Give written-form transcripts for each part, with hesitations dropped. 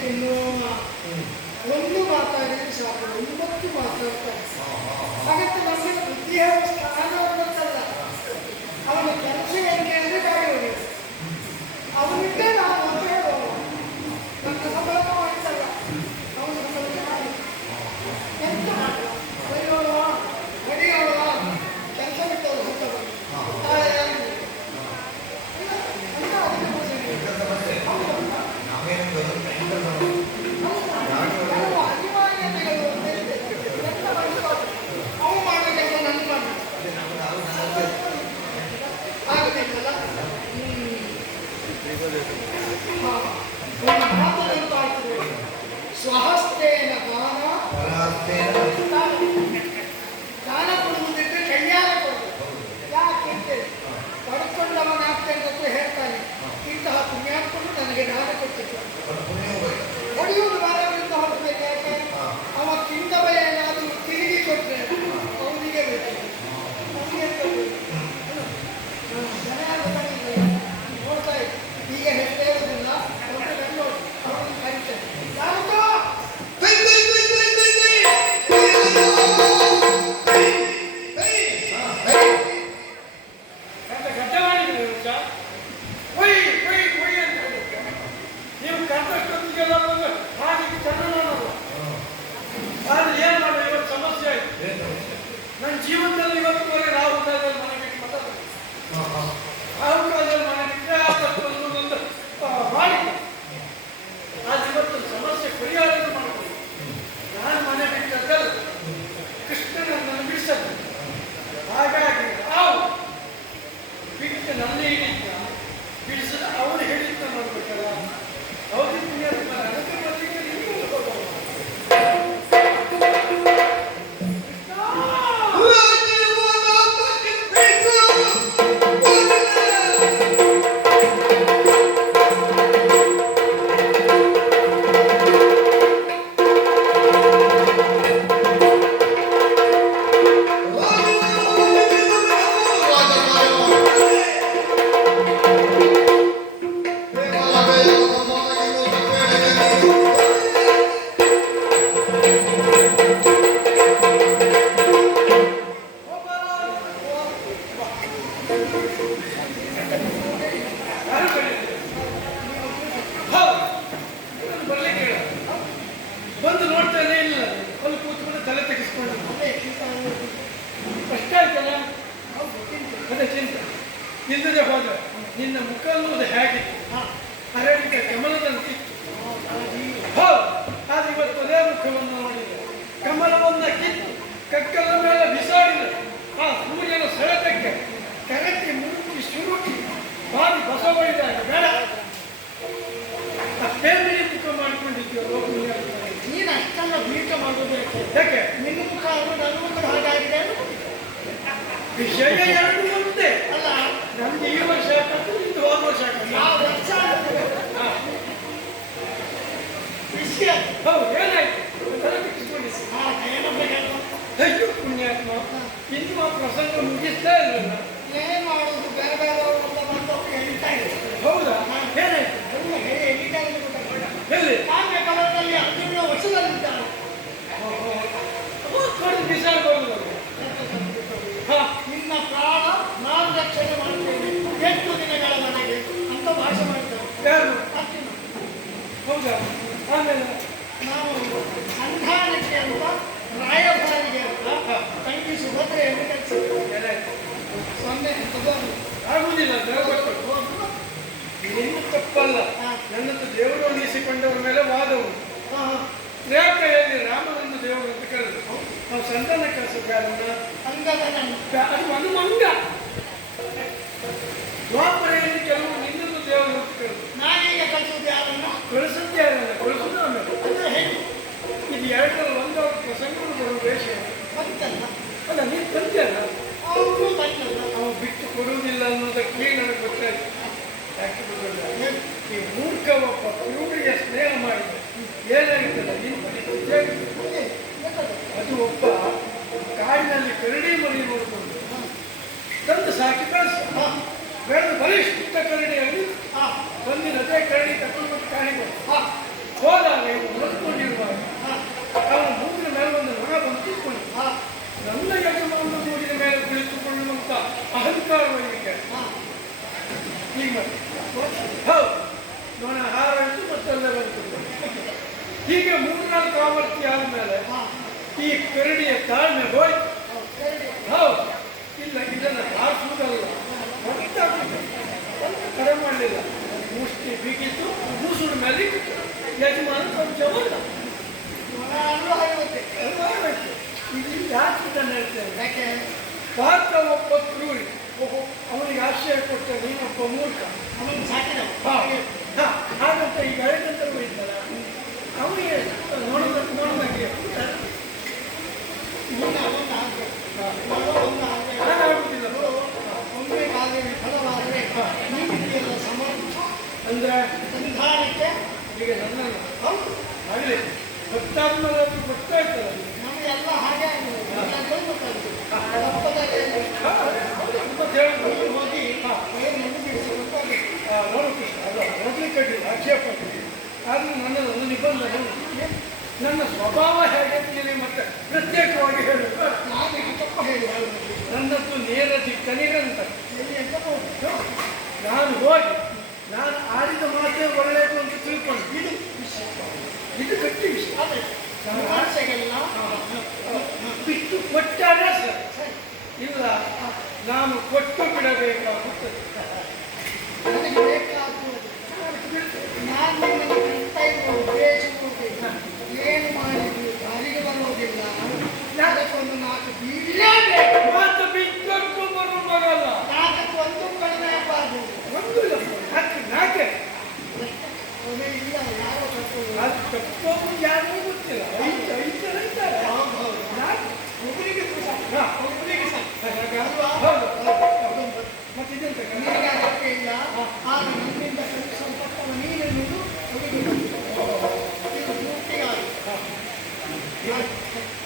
ತಿನ್ನು ಒಂದು ಮಾತಾಡಿದ್ರೆ ಸಾಕು, 9 ಮಾತಾಡ್ತಾರೆ. ಹಾಗಂತ ನಮಗೆ ಬುದ್ಧಿ ಹೇಳುವ ಸ್ಥಾನ ಅನ್ನೋದಲ್ಲ. ಅವನ ಕೆಲಸ ಹೆಂಗೆ ಅಂದರೆ ಗಾಡಿ ಹೊಡೆಯೋದು. ಅವನಿದ್ದೇ ನಾವು ಅಂತ ಹೇಳುವ. ನನ್ನ ಸಂಬಳ ಮಾಡ್ತಲ್ಲ, ಅವನ ಸಂಬಳಕ್ಕೆ ಮಾಡಿ ಎಂತ ಮಾಡುವ, ಬರೆಯೋಳುವ ಹೊಡೆಯೋಳುವ ಕೆಲಸ ಬಿಟ್ಟವರು ಹೊತ್ತವರು ಸ್ವಹಸ್ತೇನ ದಾನ ಕೊಡುವುದಿದ್ರೆ ಕೈಯಾರ ಕೊಡುವುದು. ಯಾಕೆ ಪಡ್ಕೊಂಡವನಾಗ್ತೇನೆ ಅಂತ ಹೇಳ್ತಾನೆ. ಇಂತಹ ಪುಣ್ಯಾತ್ಮನು ನನಗೆ ದಾನ ಕೊಟ್ಟಿದ್ದು ಹೊಡೆಯುವುದು ಬಾರವರಿಂದ ಹೊರಬೇಕು. ಯಾಕೆ ಅವ ತಿಂದವ ಏನಾದರೂ ತಿರುಗಿ ಕೊಟ್ಟರೆ ಅವನಿಗೆ ಬೇಕು, ನೋಡ್ತಾ ಇದ್ದೆ. ಈಗ ಹೇಳುವುದಿಲ್ಲ, ಅವರನ್ನು ಕರೀತೇನೆ. ನನ್ನ ಜೀವನದಲ್ಲಿ ಇವತ್ತುವರೆಗೆ ರಾಹುಲ್ ಕಾಲದಲ್ಲಿ ಮನೆ ಬಿಟ್ಟು ಮಾತಾಡೋದು, ರಾಹುಲ್ ಕಾಲದಲ್ಲಿ ಮನೆ ಬಿಟ್ಟರೆ ಒಂದು ಮಾಡಿ ಅದು ಇವತ್ತು ಸಮಸ್ಯೆ ಪರಿಹಾರ ಮಾಡಬಹುದು. ನಾನು ಮನೆ ಬಿಟ್ಟದ್ದಲ್ಲ, ಕೃಷ್ಣನನ್ನು ಬಿಡಿಸದ್ದು. ಹಾಗಾಗಿ ರಾವು ಬಿಟ್ಟು ನನ್ನ ಹಿಡಿತ ಬಿಡಿಸಿದ ಅವನು ಹೇಳಿದ್ದ ನೋಡ್ಬೇಕಲ್ಲ. ಹೌದು ಪುಣ್ಯಾತ್ಮ, ಅದಕ್ಕೆ ಬರ್ಲಿಕ್ಕೆ ಬಂದು ನೋಡ್ತಾನೆ ಇಲ್ಲ, ಅಲ್ಲಿ ಕೂತ್ಕೊಂಡು ತಲೆ ತೆಗೆಸ್ಕೊಂಡು ಕಷ್ಟ ಆಯ್ತಲ್ಲ. ಅದೇ ಚಿಂತೆ ಇಲ್ಲದೆ ಹೋದ ನಿನ್ನ ಮುಖ ಅನ್ನೋದು ಹೇಗಿತ್ತು, ಅರಳಿದ ಕಮಲದಂತಿತ್ತು. ಆದ್ರೆ ಇವತ್ತು ಅದೇ ಮುಖವನ್ನು ನೋಡಿದೆ. ಕಮಲವನ್ನ ಕಿತ್ತು ಕಕ್ಕಲ ಮೇಲೆ ಬಿಸಾಡಿದ ಆ ಸೂರ್ಯನ ಸೆಳೆತಕ್ಕೆ ಕರಟಿ ಮುರುಕಿ ಶುರುಕಿ ಬಾರಿ ಬಸವಳಿದಾಗ ಬೇಡ ಬೇರೆ ಮುಖ ಮಾಡಿಕೊಂಡಿದ್ದೀವೋ. ನೀನು ಅಷ್ಟೆಲ್ಲ ಬೀಟ ಮಾಡೋದು ಯಾಕೆ? ನಿನ್ನ ಮುಖ ನನ್ನ ಮುಖ ಹಾಗಾಗಿದೆ. ವಿಷಯ ಎರಡು ಒಂದೇ ಅಲ್ಲ, ನಮ್ಗೆ ಈ ವರ್ಷ ಹಾಕತ್ತು, ನಿಂದು ಹೋದ ವರ್ಷ ವಿಷಯ ಹೌದು. ಏನಾಯ್ತು? ತಲೆ ತೆಗೆಸ್ಕೊಂಡಿದ್ದೆ. ಅಯ್ಯೋ ಪುಣ್ಯಾತ್ಮ, ಇನ್ನು ಆ ಪ್ರಸಂಗ ಮುಗಿಸ್ತಾ ಇರಲಿಲ್ಲ. ಏನ್ ಮಾಡೋದು, ಬೇರೆ ಬೇರೆ ಬಂದು ಎಳಿತಾ ಇದ್ದಾರೆ. ಹೌದಾ? ಏನಾಯ್ತು? ಎಳಿತಾ ಇದ್ದಾರೆ. ಎಲ್ಲಿ? ಕಾವ್ಯ ಕಲರಲ್ಲಿ ಅರ್ಜುನ ವಶದಲ್ಲಿದ್ದಾರೆ. ಬಿಸಾಡ್ಬೋದು. ನಿನ್ನ ಪ್ರಾಣ ನಾನು ರಕ್ಷಣೆ ಮಾಡ್ತೇನೆ 8 ದಿನಗಳ ಮನೆಗೆ ಅಂತ ಭಾಷೆ ಮಾಡ್ತಾರೆ. ಯಾರು? ಅರ್ಜುನ. ಹೌದಾ? ಆಮೇಲೆ ನಾವು ಸಂಧಾನಕ್ಕೆ ಅಂತ ರಾಯಭಾರಿಗೆ ಅಂತ ತಂಗಿ ಸುಭದ್ರೆಯನ್ನು ಕಳಿಸಿದ್ದೇವೆ. ಸೊನ್ನೆ ಆಗುವುದಿಲ್ಲ. ನಿನ್ನ ತಪ್ಪಲ್ಲ, ನನ್ನದು ದೇವರು ಅನ್ನಿಸಿಕೊಂಡವರ ಮೇಲೆ ವಾದವು. ರೇಖೆಯಲ್ಲಿ ರಾಮನನ್ನು ದೇವರು ಅಂತ ಕರೆದು ನಾವು ಸಂಧಾನ ಕಳಿಸೋದ್ಯಾರನ್ನ ಅದು ಒಂದು ಮಂಗ. ದ್ವಾಪರೆಯಲ್ಲಿ ಕೆಲವು ನಿನ್ನದು ದೇವರು ಅಂತ ಕರೆದು ನಾನೀಗ ಕಳಿಸೋದು ಯಾರನ್ನ? ಕಳಿಸುತ್ತಾರಲ್ಲ, ಕಳಿಸೋದು ಆಮೇಲೆ ಅಂದ್ರೆ ಹೇಗೆ? ಇದು ಎರಡರಲ್ಲಿ ಒಂದವ್ರ ಪ್ರಸಂಗಗಳು ಬರುವ ವೇಷ ಬಂತಲ್ಲ. ಅಲ್ಲ, ನೀನು ತಂದೆಯಲ್ಲ, ಅವರು ಬಂದಲ್ಲ. ಅವ ಬಿಟ್ಟು ಕೊಡುವುದಿಲ್ಲ ಅನ್ನೋದಕ್ಕೆ ನನಗೆ ಗೊತ್ತಾಯ್ತು. ಯಾಕೆ ಗೊತ್ತಿಲ್ಲ, ಈ ಮೂರ್ಖ ಒಬ್ಬ ಕಿರುಡಿಗೆ ಸ್ನೇಹ ಮಾಡಿದ ಏನಾಗಿತ್ತಲ್ಲ, ನೀನು ಅದು ಒಬ್ಬ ಕಾಡಿನಲ್ಲಿ ಕರಡಿ ಮರಿ ನೋಡಿಕೊಂಡು ತಂದು ಸಾಕಿ ಕಳಿಸ ಬೆಳೆದು ಬಲಿಷ್ಠ ಕರಡಿಯಲ್ಲಿ ಬಂದಿನ ಅದೇ ಕರಡಿ ತಗೊಂಡು ಕಾಣಿಕೊಂಡು ಹೋದ. ಹೌದು, ನೋಣ ಹಾರಾಯಿತು ಮತ್ತೆಲ್ಲ ಬಂತು. ಹೀಗೆ 3-4 ಆವರ್ತಿ ಆದ್ಮೇಲೆ ಈ ಕರಡಿಯ ತಾಳ್ಮೆ ಹೋಯ್ತು. ಹೌದು, ಇಲ್ಲ ಇದನ್ನು ಹಾರಿಸುವುದಲ್ಲ, ಕರೆ ಮಾಡಲಿಲ್ಲ. ಮುಷ್ಟಿ ಬಿಗಿತು, ಮೂಸುಡ ಮೇಲೆ ಇತ್ತು. ಯಜಮಾನ ಕೊಂಚ ಬಂದ. ಇಲ್ಲಿ ಯಾಕೆ ಇದನ್ನು ಹೇಳ್ತೇನೆ? ಯಾಕೆ ಪಾತ್ರ ಒಬ್ಬ ಕ್ರೂರಿ, ಅವನಿಗೆ ಆಶ್ರಯ ಕೊಟ್ಟ ನೀನೊಬ್ಬ ಮೂರ್ಖ, ಅವನಿಗೆ ಸಾಕಿದ ಹಾಗಂತ ಈಗ ಹಳೆದಂತರೂ ಇದ್ದಲ್ಲ, ಅವನಿಗೆ ನೋಡೋದಂಗೆ ಅಂದ್ರೆ ಸಂಧಾನಕ್ಕೆ ಈಗ ನನ್ನನ್ನು ಆಗಲಿ ಗೊತ್ತಾದ್ಮೇಲೆ ಅದು ಗೊತ್ತಾಯ್ತಲ್ಲ ನಮಗೆಲ್ಲ ಹಾಗೆ ಹೋಗಿ ನೋಡು ಕೃಷ್ಣ, ಅದು ಹೋಗ್ಲಿಕ್ಕೆ ಆಕ್ಷೇಪ ಆದರೂ ನನ್ನದೊಂದು ನಿಬಂಧನೆ, ನನ್ನ ಸ್ವಭಾವ ಹೇಗೆ ಮತ್ತೆ ಪ್ರತ್ಯೇಕವಾಗಿ ಹೇಳುವ ನನ್ನದ್ದು ನೇರ ದಿಕ್ಕ ನಿರಂತರ. ನಾನು ಹೋಗಿ ನಾನು ಆಡಿದ ಮಾತೇ ಒಳ್ಳೆಯದು ಅಂತ ತಿಳ್ಕೊಂಡು ಇದು ಗಟ್ಟಿ ವಿಷಯ. ಬಿಟ್ಟು ಕೊಟ್ಟಾಗ ಸರ್, ಇಲ್ಲ ನಾನು ಕೊಟ್ಟು ಬಿಡಬೇಕಾಗುತ್ತದೆ. ಏನು ಮಾಡಿದ್ವಿ ದಾರಿಗೆ ಬರೋದಿಲ್ಲ, ಅದಕ್ಕೊಂದು 4 ಮಾತು ಬಿಟ್ಟು ಬರೋಲ್ಲ, 4 ಕಡಿಮೆ ಆಗಬಾರ್ದು. ಒಂದು ನಾಕೆ ಇಲ್ಲ ಯಾರೋ ತಪ್ಪು ಯಾರಿಗೂ ಗೊತ್ತಿಲ್ಲ, ಇದ್ದಾರೆ ಒಬ್ಬರಿಗೆ ಮತ್ತೆ ಇದೆಂತ ನನಗೆ ಅಗತ್ಯ ಇಲ್ಲ. ಆಗ ನನ್ನಿಂದ ಕಲಿಸಲ್ಪಟ್ಟವ ನೀನೆನ್ನುವುದು ಅವರಿಗೆ ಇದು ಪೂರ್ತಿಯಾಗಿ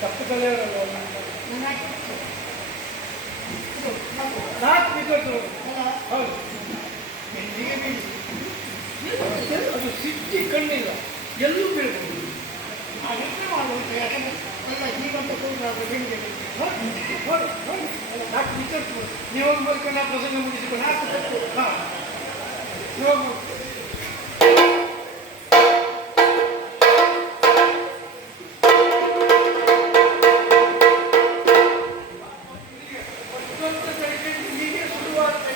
ತಪ್ಪು ಕಲಿಯೋರಲ್ಲ ಹೌದು. ಎಲ್ಲಿಗೆ ಬೀಳಿ ಅದು ಸಿಕ್ಕಿ ಕಣ್ಣಿಲ್ಲ, ಎಲ್ಲೂ ಬೀಳ್ಬೋದು. ಅದಕ್ಕೆ ಮಾಡುವುದು ಯಾಕಂದ್ರೆ ಎಲ್ಲ ಹೀಗಂತ ಕೂಡಾಗ ಬೆಂಗೆ ನಾಲ್ಕು ವಿಚಾರಿಸ್ಬೋದು. ನೀವು ಬರ್ಕೊಂಡು ನಾ ಪ್ರಸಂಗ ಮುಗಿಸಿಕೊಂಡು ಹಾಂ ಇವಾಗ ಹೀಗೆ ಶುರುವಾಗ್ತಾ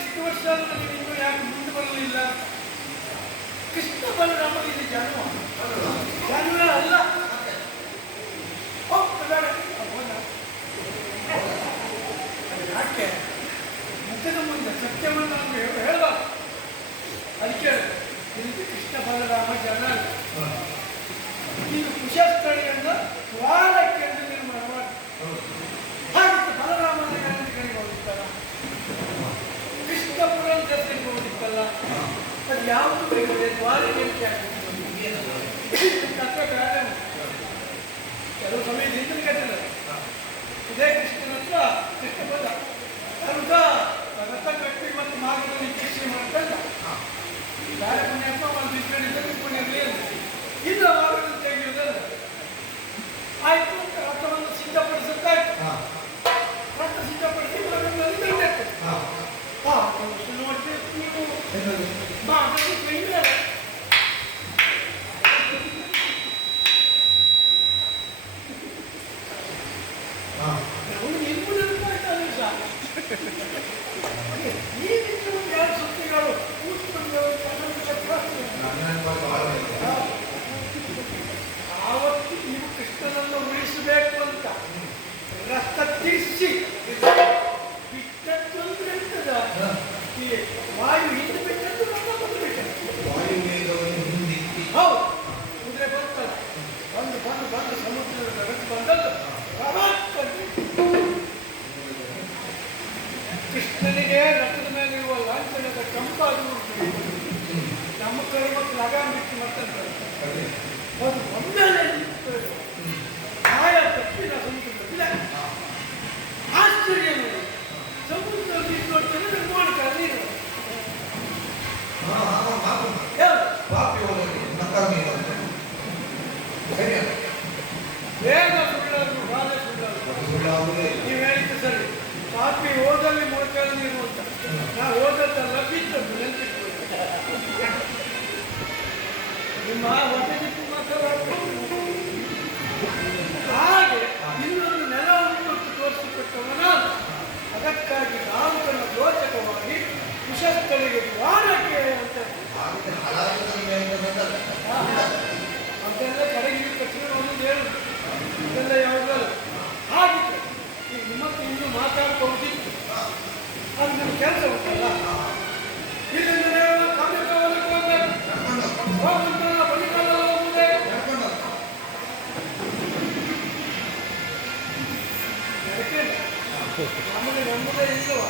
ಇಷ್ಟು ವರ್ಷ ನನಗೆ ಇನ್ನೂ ಯಾಕೆ ಮುಂದೆ ಬರಲಿಲ್ಲ? ಕೃಷ್ಣ ಬಲರಾಮ ಇದು ಜನ್ಮ ಅಲ್ಲ. ಯಾಕೆ ಮುಖದ ಮುಂದೆ ಸತ್ಯವನ್ನು ಹೇಳಬಾರ್ದು. ಅದಕ್ಕೆ ಇದು ಕೃಷ್ಣ ಬಲರಾಮ ಜನ ಇದು ಕುಶಸ್ಥಳಿಯನ್ನು ವಾರಕ್ಕೆ ಎಂದು ನಿರ್ಮಾಣ ಮಾಡಿ ಹಾಗೆ ಬಲರಾಮನ ಕಡೆಗೆ ಹೋಗಿತ್ತಲ್ಲ, ಕೃಷ್ಣ ಪುರಂದರಿಗೆ ಹೋಗಿತ್ತಲ್ಲ, ಅದು ಯಾವುದು ಬೇರೆ ದ್ವಾರಕ್ಕೆ ಕೆಲವು ಸಮಯದಿಂದ ಕಟ್ಟಿಲ್ಲ. ಇದೇ ಕೃಷ್ಣನ ಹತ್ರ ಕೃಷ್ಣ ಬಂದ ಅರ್ಧ ರಥ ಕಟ್ಟಿ ಮತ್ತು ಮಾರ್ಗದಲ್ಲಿ ಕೃಷಿ ಮಾಡ್ತಲ್ಲ, ಬೇರೆ ಪುಣ್ಯಪ್ಪ ಒಂದು ಇದ್ರಲ್ಲಿ ಪುಣ್ಯದಲ್ಲಿ ಇಲ್ಲ ಮಾರ್ಗದಲ್ಲಿ ತೆಗೆಯುವುದಲ್ಲ. ಆಯ್ತು, ರಥವನ್ನು ಸಿದ್ಧಪಡಿಸುತ್ತಾಯ್ತು. ರಥ ಸಿದ್ಧಪಡಿಸಿ ಮಾರ್ಗದಲ್ಲಿ ಬಿಡಬೇಕು. ನೋಡ್ತೀವಿ ನೀವು ಮಾರ್ಗದಲ್ಲಿ ಬೆಳೆದ ಕೃಷ್ಣನಿಗೆ ರಥದ ಮೇಲಿರುವ ಲಾಂಛನದ ಕಂಪಾದು ನಮ್ಮ ಕರ್ಮಕ್ಕೆ ಲಗಾಮ್ ಬಿಟ್ಟು ಮತ್ತಂತಾರೆ ಅದು ಒಮ್ಮೆಲೆ ಆಯ ತಪ್ಪಿನ ಸಮುದ್ರದಲ್ಲಿ ಆಶ್ಚರ್ಯ ನೋಡಿ ಸಮುದ್ರದಲ್ಲಿ ನೋಡ್ತಾನೆ ನಿರ್ಮಾಣಕಾರ ನೀರು ಬೇಗ ಸುಳ್ಳಾದ್ರು ಬಾಧೆ ಸುಳ್ಳಾದ್ರು ನೀವು ಹೇಳಿದ್ದು ಸರಿ ಪಾಪಿ ಓದಲ್ಲಿ ಮೊಳಕಾಲ ನೀರು ಅಂತ ನಾವು ಓದದ್ದಲ್ಲ ಬಿದ್ದದ್ದು ನೆನಪಿಟ್ಕೊಳ್ಳಿ ನಿಮ್ಮ ಹೊಟ್ಟೆ ಬಿಟ್ಟು ಮಾತಾಡೋದು ಹಾಗೆ ಇನ್ನೊಂದು ನೆಲವನ್ನು ತೋರಿಸಿಕೊಟ್ಟವನ ಅದಕ್ಕಾಗಿ ನಾಮಕನ ರೋಚಕವಾಗಿ ಕುಶಸ್ಥಳಿಗೆ ದ್ವಾರಕ್ಕೆ ಅಂತ ಅಂತೆಲ್ಲ ಕಡೆಗೆ ತಕ್ಷಣ ಒಂದು ಹೇಳುದು ಅದೆಲ್ಲ ಯಾವುದಲ್ಲ ಹಾಗಿತ್ತು ಈಗ ನಿಮ್ಮತ್ತು ಇನ್ನೂ ಮಾತಾಡ್ಕೊಂಡಿತ್ತು ಅದು ನಿಮ್ಮ ಕೆಲಸ ಉಂಟಲ್ಲ ಇಲ್ಲಿಂದ ನೀವು ಕಾಮ್ಯಕವನಕ್ಕೆ ಹೋಗ್ಬೇಕು ಹೋಗುತ್ತಲ್ಲ ಬಳಿಗಾಲ ಹೋಗುವುದೇ ನಮಗೆ ನಮ್ಮದೇ ಇಲ್ಲವಾ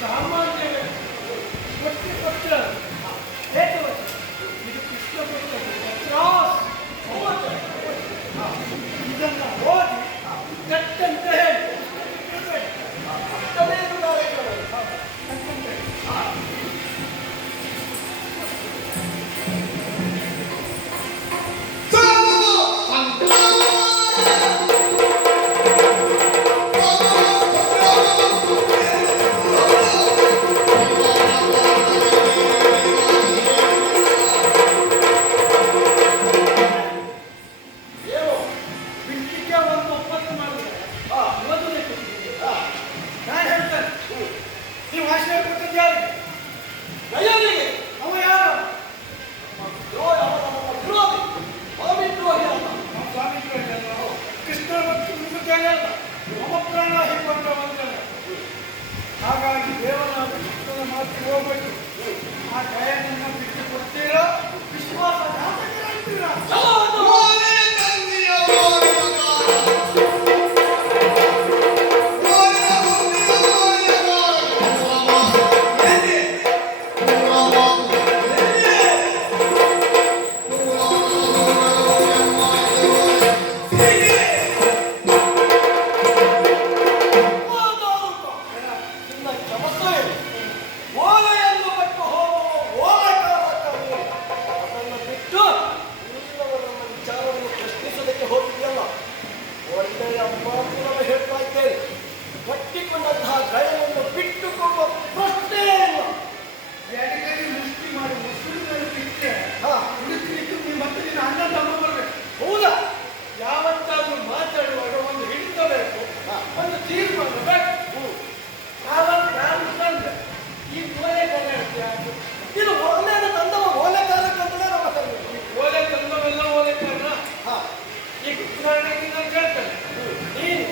ಸಾಮಾನ್ಯ ವ್ಯಕ್ತಿ ಇದನ್ನ ಓದಿ ಕೆಟ್ಟಂತೆ ಹೇಳಿ ಅಷ್ಟೇನು ಕಾರ್ಯಕ್ರಮ ಕೆಟ್ಟಂತೆ ಹೇಳಿ. ಏನು ಬಿಡ್ಲಿಕ್ಕೆ ಒಂದು ಒಪ್ಪಂದ ಮಾಡಿದ್ರೆ ಮೊದಲೇ ಕೊಟ್ಟಿದ್ದೀವಿ. ನಾನು ಹೇಳ್ತೇನೆ ನೀವು ಆಶ್ರಯ ಕೊಟ್ಟದ್ದು ಯಾರಿಗೆ? ದಯಾನಿಗೆ ಅವ ಯಾರು? ದ್ರೋಹ ಅವನ ವಿರೋಧಿ ಸ್ವಾಮಿದ್ರೋಹಿ ಅಲ್ಲ ನಮ್ಮ ಸ್ವಾಮಿ ಕೃಷ್ಣ ಮತ್ತು ವಿಮುಖನೇ ಅಲ್ಲ, ನಮ್ಮ ಪ್ರಾಣ ಹಿಡ್ಕೊಂಡವಂತಲ್ಲ. ಹಾಗಾಗಿ ದೇವನಾದ ಕೃಷ್ಣನ ಮಾತು ಹೋಗ್ಬೇಕು. ಆ ದಯನನ್ನ ಬಿಟ್ಟು ಕೊಡ್ತೀರಾ? ವಿಶ್ವಾಸಘಾತಕರಾಗ್ತೀರಾ? ನಿನ್ನ ಕೆಲಸ ಏನು? ಓಲೆಯನ್ನು ಬಿಟ್ಟು ಹೋಗುವ ಓಲಕಾರಕ್ಕಾಗಿ ಅದನ್ನು ಬಿಟ್ಟು ನೀನವರನ್ನ ವಿಚಾರವನ್ನು ಪ್ರಶ್ನಿಸೋದಕ್ಕೆ ಹೋಗಿದೆಯಲ್ಲ, ಒಳ್ಳೆಯ ಮಾತುಗಳನ್ನು ಹೇಳ್ತಾ ಇದ್ದೇನೆ. ಕಟ್ಟಿಕೊಂಡಂತಹ ಗಯವನ್ನು ಬಿಟ್ಟುಕೊಡುವ ಪ್ರಶ್ನೆಯೇ ಇಲ್ಲ. ಎಡಗೈ ಮುಷ್ಟಿ ಮಾಡಿ ಮುಸುಳಿನಲ್ಲಿ ಬಿಟ್ಟರೆ ಹಾ, ಹುಡುಕಲಿಕ್ಕೆ ನೀವು ಮತ್ತೆ ನಿನ್ನ ಅಣ್ಣ ತಮ್ಮ ಬರಬೇಕು. ಹೌದಾ? ಯಾವತ್ತಾದ್ರೂ ಮಾತಾಡುವಾಗ ಒಂದು ಹಿಡಿತ ಬೇಕು, ಹಾ. ಒಂದು ತೀರ್ಮಾನ ಬೇಕು. ಯಾವತ್ತು ಯಾರು ತಂದ್ರೆ ಈ ಓಲೆ ಕನ್ನಡ ಇದು ಓಲೆಯನ್ನು ತಂದವ ಓಲೆಕಾರಕ್ಕಂತಲೇ ನಮ್ಮ ಕರೆಯುವುದು. ಈ ಓಲೆ ತಂದವೆಲ್ಲ ಓಲೆ ಕಾರಣ. ಹಾ, ಈಗ ಉದಾಹರಣೆಗೆ ನಾನು ಕೇಳ್ತೇನೆ, ನೀನು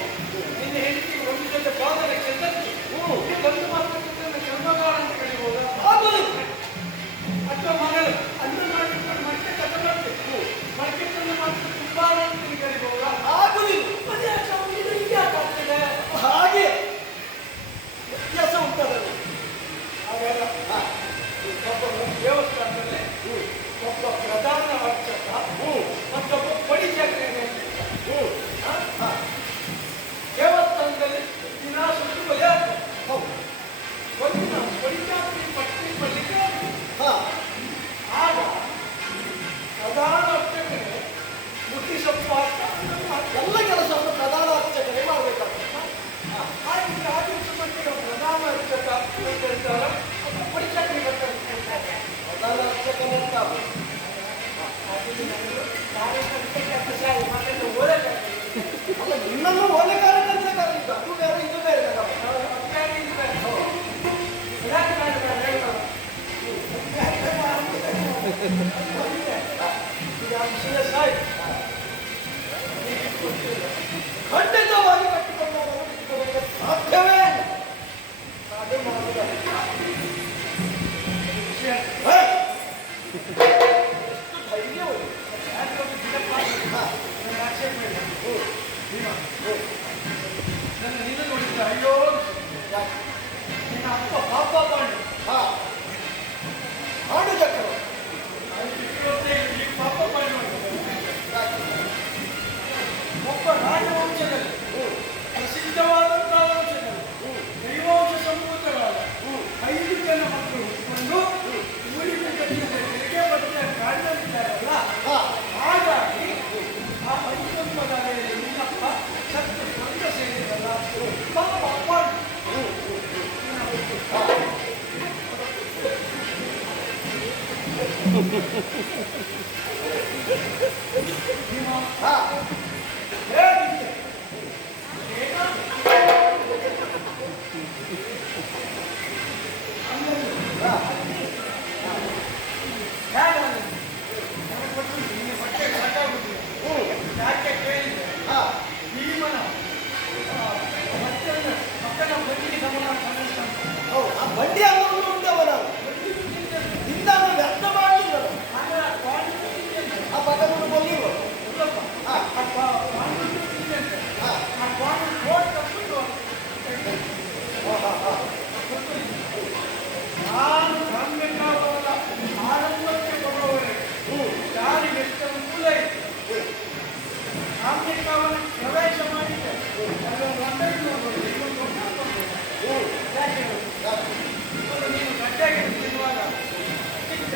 ನಿನ್ನ ಹೆಂಡತಿಗೆ ಒಂದು ಜೊತೆ ಪಾದರಕ್ಷೆ ತಕ್ಕಿ ಒಂದು ಮಾತ್ರ ಕರ್ಮಗಾರ ಅಂತ ಕರಿಬೋದಾ? ಆಗುವುದಿಲ್ಲ. ಅಥವಾ ಮಗಳು ಅನ್ನ ಮಾಡಿಕೊಂಡು ಮತ್ತೆ ಕಥ ಮಾಡ್ಬೇಕು, ಮಡಿಕೆ ತಂದು ಮಾತ್ರ ಕುಂಬಾರ ಅಂತ ಕರಿಬೋದಾ? ಆಗುವುದಿಲ್ಲ. ಇದು ಹೀಗ್ಯಾಕೆ ಆಗ್ತದೆ? ಹಾಗೆ ವ್ಯತ್ಯಾಸ ಉಂಟದಲ್ಲಿ. ಹಾಗಾದ್ರೆ ಒಬ್ಬ ದೇವಸ್ಥಾನದಲ್ಲಿ ಒಬ್ಬ ಪ್ರಧಾನ ಅರ್ಚಕ ಮತ್ತೊಬ್ಬ ಪಡಿಚಕ್ರೆ ದೇವಸ್ಥಾನದಲ್ಲಿ ದಿನ ಸುತ್ತು ಬಲಿ ಆಗ್ತದೆ. ಹೌದು. ಒಂದಿನ ಪಡಿಚಾಕ್ರಿ ಪಟ್ಟಿ ಬಲಿಗೆ ಹಾ, ಆಗ ಪ್ರಧಾನ ಅರ್ಚಕರೇ ಮುಟ್ಟಿ ಸೊಪ್ಪು ಹಾಕ್ತಾ ಎಲ್ಲ ಕೆಲಸವನ್ನು ಪ್ರಧಾನ ಅರ್ಚಕರೇ ಮಾಡಬೇಕಾಗ್ತದೆ. ಹಾಗಿದ್ರೆ ಆ ದಿವಸ ಮಟ್ಟಿಗೆ ಪ್ರಧಾನ ಅರ್ಚಕ ಅಂತ ಹೇಳ್ತಾರೆ, ಪಡಿಚಾಕ್ರಿ ಬರ್ತಾರೆ. ಪ್ರಧಾನ ಅರ್ಚಕನೇ ಅಂತ ಅದು. ಅಲ್ಲ, ನಿನ್ನನ್ನು ಓಲೆಕಾರಕ್ಕಂತಲೇ ಕರೆಯುವುದು. ಅದು ಬೇರೆ ಇದು ಬೇರೆ ನಮ್ಮ. ಖಂಡಿತವಾಗಿ ಕಟ್ಟಿಕೊಂಡವರನ್ನು ಬಿಟ್ಟುಕೊಡಲಿಕ್ಕೆ ಸಾಧ್ಯವೇ ಇಲ್ಲ. ಅದು ಮಾಡುವುದಲ್ಲ. ಹೇ! ಎಷ್ಟು ಧೈರ್ಯ ಉಂಟು. ನಿನ್ನ ನೋಡಿದ್ರೆ ಅಯ್ಯೋ ನಿನ್ನ ಅಪ್ಪ ಪಾಪ ಮಾಡಿ ಹಾ, ಹಾಡು ಚಕ್ರವರ್ತಿ. ಈ ಪಾಪ ಮಾಡಿ ಒಬ್ಬ ರಾಜವಂಶದಲ್ಲಿ ಪ್ರಸಿದ್ಧವಾದಂತಹ ವಂಶದಲ್ಲಿ ದೈವಾಂಶ ಸಂಭೂತರಾದ 5 ಜನ ಮಕ್ಕಳು ಹುಟ್ಟಿಕೊಂಡು ಊರಿನ ಜೊತೆ ತೆರಿಗೆ ಬಟ್ಟೆ ಕಾರಣವಿದ್ದಾರಲ್ಲ, ಹಾ, ಹಾಗಾಗಿ ಆ 5 ಪದಗಳಲ್ಲಿ ನಿನ್ನಪ್ಪ ಸತ್ತು ಸ್ವಂತ ಸೇರಿದಲ್ಲ ಪಾಪ ಮಾಡಿ ಹಾ. ಹೇಗಿದ್ದೆ ಯಾಕೆ ಕೇಳಿದ್ರೆ ಹಾ, ಭೀಮನ ಮಕ್ಕಳ ಬಡ್ಡಿ ಗಮನ ಹೌದು. ಆ ಬಂಡಿ ಅಂಗವನ್ನು ಉಂಟವನು ಇಂದ ವ್ಯರ್ಥ ಮಾಡಲಿಲ್ಲ. ಆ ಪದವನ್ನು ಕೊಲ್ಲಿರುವ. ಹಾ, ಹಾ. ನಾನು ಕಾಣ್ಬೇಕಾದವರ ಆರಂಭಕ್ಕೆ ಬರುವವರೆಗೆ ಯಾರಿಗೆ ಎಷ್ಟು ಅನುಕೂಲ ಇದೆ, ಅದಕ್ಕೆ ಅವನು ಪ್ರವೇಶ ಮಾಡಿದ್ದೆ ಅದೊಂದು ಒಂದೈದು ಯಾಕೆ ಒಂದು ನೀನು ಗಡ್ಡೆಗೆ ತಿನ್ನುವಾಗ ಚಿಕ್ಕ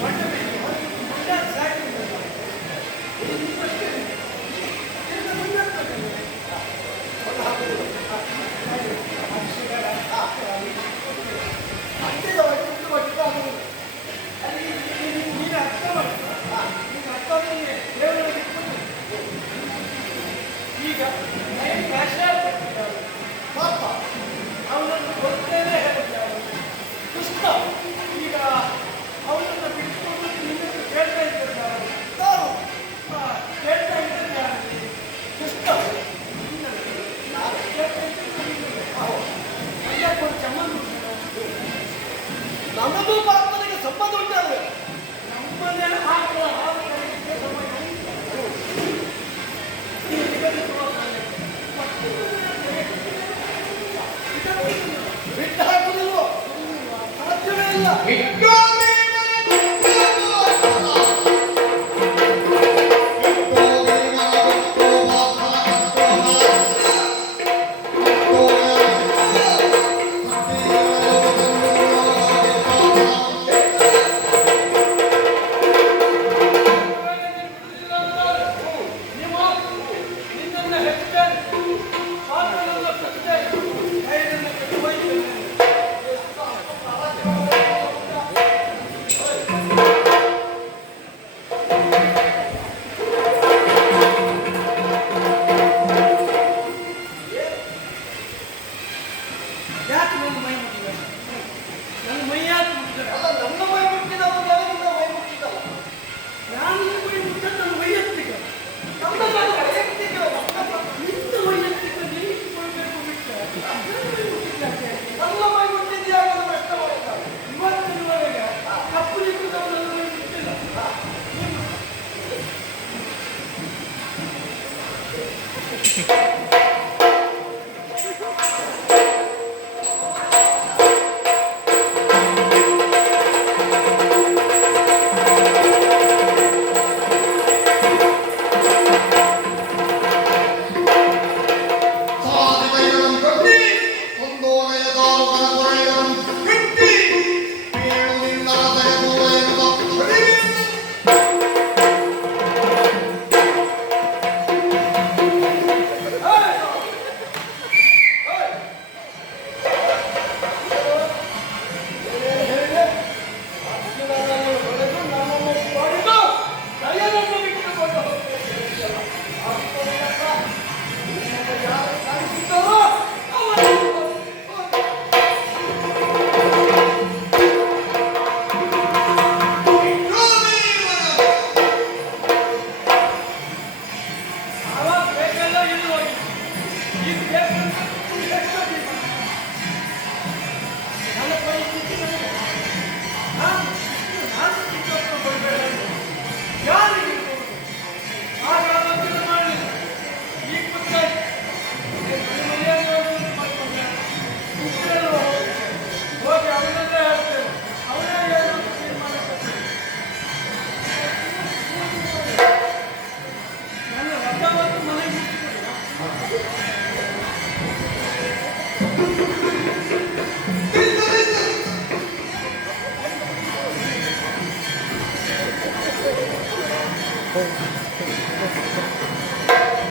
ಮೊಟ್ಟೆ ಬೇಕು ಮೊಟ್ಟೆ ಸಾಕಿಲ್ಲ ನೀನು ಅರ್ಥ ಈಗ ಅವನನ್ನು ಗೊತ್ತೇನೆ ಹೇಳ್ತಾರೆ ಕೃಷ್ಣ ಈಗ ಅವನನ್ನು ಬಿಟ್ಕೊಂಡು ನಿನ್ನನ್ನು ಕೇಳ್ತಾ ಇದ್ದಾರೆ ಕೇಳ್ತಾ ಇದ್ದಾರೆ ಕೃಷ್ಣ ನಮ್ಮದು ಪಾತ್ರನಿಗೆ ಸಂಬಂಧ ಉಂಟಲ್ಲ ನಮ್ಮನೆ ಹಾಕುವ ಬಿಟ್ಟು ಹಾಕುದಿಲ್ವೋ ಸಾಧ್ಯವೇ ಇಲ್ಲ ಯಾಕೆ ನನ್ನ ಮೈ ಮುಟ್ಟಿದೆ ನನ್ನ ಮೈ ಯಾಕೆ ಮುಟ್ಟಿದ್ದಾರೆ ಅಲ್ಲ ನನ್ನ ಮೈ ಮುಟ್ಟಿದವನಿಗೆ ನಿನ್ನ ಮೈ ಮುಟ್ಟಿದ್ದಲ್ಲ ನಾನು ಮೈ ಮುಟ್ಟ ನನ್ನ ವೈಯಕ್ತಿಕ ನಮ್ಮ ಮೈ ವೈಯಕ್ತಿಕ ನಿನ್ನ ವೈಯಕ್ತಿಕ ನೀನು ಕೊಡಬೇಕು ಬಿಟ್ಟ ನನ್ನ ಮೈ ಮುಟ್ಟಿದ್ಯಾಗ ಪ್ರಶ್ನೆ ಮಾಡಿದ್ದಾರೆ ಇವತ್ತಿನವರೆಗೆ ಕಪ್ಪು ನಿಂತಿದ್ದವ ನನ್ನ ಮೈ ಮುಟ್ಟಿಲ್ಲ Oh.